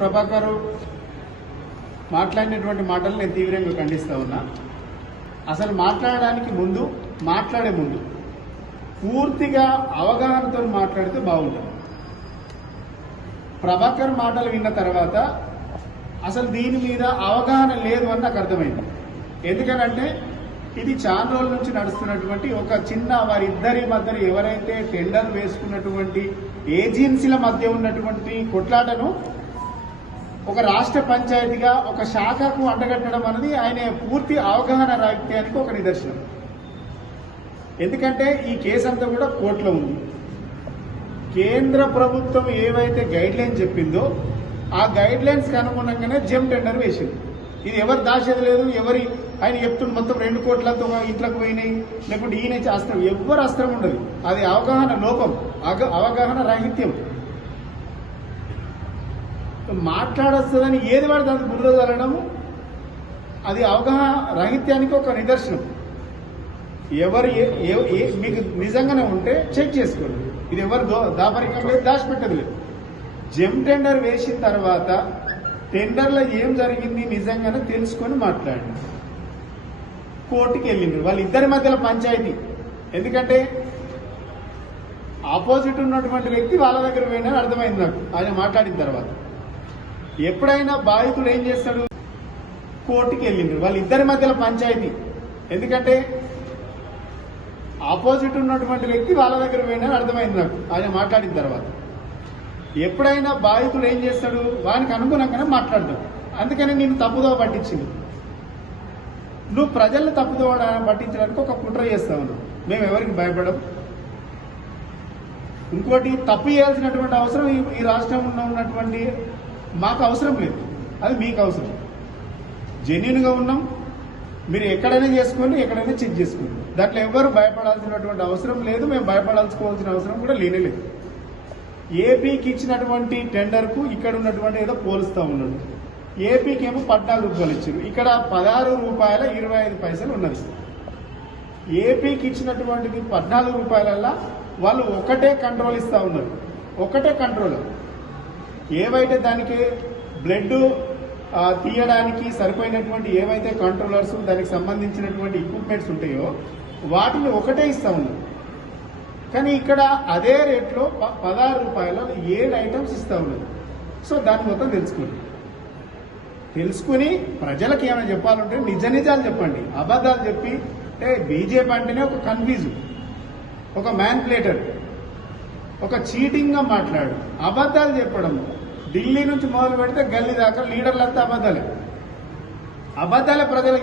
ప్రభాకర్ మాట్లాడినటువంటి మాటలు నేను తీవ్రంగా ఖండిస్తా ఉన్నా. అసలు మాట్లాడడానికి ముందు మాట్లాడే ముందు పూర్తిగా అవగాహనతో మాట్లాడితే బాగుంటుంది. ప్రభాకర్ మాటలు విన్న తర్వాత అసలు దీని మీద అవగాహన లేదు అని నాకు అర్థమైంది. ఎందుకనంటే ఇది చాలా రోజుల నుంచి నడుస్తున్నటువంటి ఒక చిన్న వారిద్దరి మధ్య ఎవరైతే టెండర్ వేసుకున్నటువంటి ఏజెన్సీల మధ్య ఉన్నటువంటి కొట్లాటను ఒక రాష్ట్ర పంచాయతీగా ఒక శాఖకు అండగట్టడం అనేది ఆయన పూర్తి అవగాహన రాహిత్యానికి ఒక నిదర్శనం. ఎందుకంటే ఈ కేసు అంతా కూడా కోర్టులో ఉంది. కేంద్ర ప్రభుత్వం ఏవైతే గైడ్ లైన్ చెప్పిందో ఆ గైడ్ లైన్స్కి అనుగుణంగానే జెమ్ టెండర్ వేసింది. ఇది ఎవరు దాచేది లేదు ఎవరి ఆయన చెప్తున్న మొత్తం రెండు కోట్లతో ఇంట్లోకి పోయినాయి లేకుంటే ఈయన అస్త్రం ఎవ్వరు అస్త్రం ఉండదు. అది అవగాహన లోపం అగ- అవగాహన రాహిత్యం. మాట్లాడొస్తుందని ఏది వాడు దానికి బురద జరగడము అది అవగాహన రాహిత్యానికి ఒక నిదర్శనం. ఎవరు ఏ- మీకు నిజంగానే ఉంటే చెక్ చేసుకోండి. ఇది ఎవరు దాపరికం లేదు దాచిపెట్టదు లేదు. జెమ్ టెండర్ వేసిన తర్వాత టెండర్లో ఏం జరిగింది నిజంగానే తెలుసుకొని మాట్లాడండి. కోర్టుకి వెళ్ళింది. వాళ్ళిద్దరి మధ్యలో పంచాయతీ. ఎందుకంటే ఆపోజిట్ ఉన్నటువంటి వ్యక్తి వాళ్ళ దగ్గర పోయినా అర్థమైంది నాకు. ఆయన మాట్లాడిన తర్వాత. ఎప్పుడైనా బాధితుడు ఏం చేస్తాడు? కోర్టుకి వెళ్ళింది వాళ్ళిద్దరి మధ్యలో పంచాయతీ. ఎందుకంటే ఆపోజిట్ ఉన్నటువంటి వ్యక్తి వాళ్ళ దగ్గర పోయినా అర్థమైంది నాకు. ఆయన మాట్లాడిన తర్వాత. ఎప్పుడైనా బాధితుడు ఏం చేస్తాడు? వానికి అనుగుణంగానే మాట్లాడతాడు అందుకని నేను తప్పుదో పట్టించింది. నువ్వు ప్రజల్ని తప్పుదోవ పట్టించడానికి ఒక కుట్ర చేస్తావు మేము ఎవరికి భయపడం ఇంకోటి తప్పు చేయాల్సినటువంటి అవసరం ఈ- ఈ రాష్ట్రంలో ఉన్నటువంటి మాకు అవసరం లేదు. అది మీకు అవసరం. జెన్యున్గా ఉన్నాం. మీరు ఎక్కడైనా చేసుకోండి ఎక్కడైనా చెక్ చేసుకోండి. దాంట్లో ఎవరు భయపడాల్సినటువంటి అవసరం లేదు. మేము భయపడాల్సుకోవాల్సిన అవసరం కూడా లేనేలేదు ఏపీకి ఇచ్చినటువంటి టెండర్కు ఇక్కడ ఉన్నటువంటి ఏదో పోలుస్తూ ఉన్నాడు. ఏపీకి ఏమో పద్నాలుగు రూపాయలు ఇచ్చారు. ఇక్కడ పదహారు రూపాయల ఇరవై ఐదు పైసలు ఉన్నది. ఏపీకి ఇచ్చినటువంటిది పద్నాలుగు రూపాయలల్లా వాళ్ళు ఒకటే కంట్రోల్ ఇస్తూ ఉన్నారు. ఒకటే కంట్రోల్ ఏవైతే దానికి బ్లడ్ తీయడానికి సరిపోయినటువంటి ఏవైతే కంట్రోలర్స్ దానికి సంబంధించినటువంటి ఎక్విప్మెంట్స్ ఉంటాయో వాటిని ఒకటే ఇస్తా కానీ ఇక్కడ అదే రేట్లో ప- పదహారు రూపాయలు ఏడు ఐటమ్స్ ఇస్తా సో దాన్ని మొత్తం తెలుసుకోండి తెలుసుకుని ప్రజలకు ఏమైనా చెప్పాలంటే నిజ నిజాలు చెప్పండి. అబద్ధాలు చెప్పి అంటే బీజేపీ అంటేనే ఒక కన్ఫ్యూజ్ ఒక మ్యాన్ప్లేటర్ ఒక చీటింగ్గా మాట్లాడు. అబద్ధాలు చెప్పడం. ఢిల్లీ నుంచి మొదలు పెడితే గల్లీ దాకా లీడర్లంతా అబద్ధాలే. అబద్ధాలే ప్రజలకు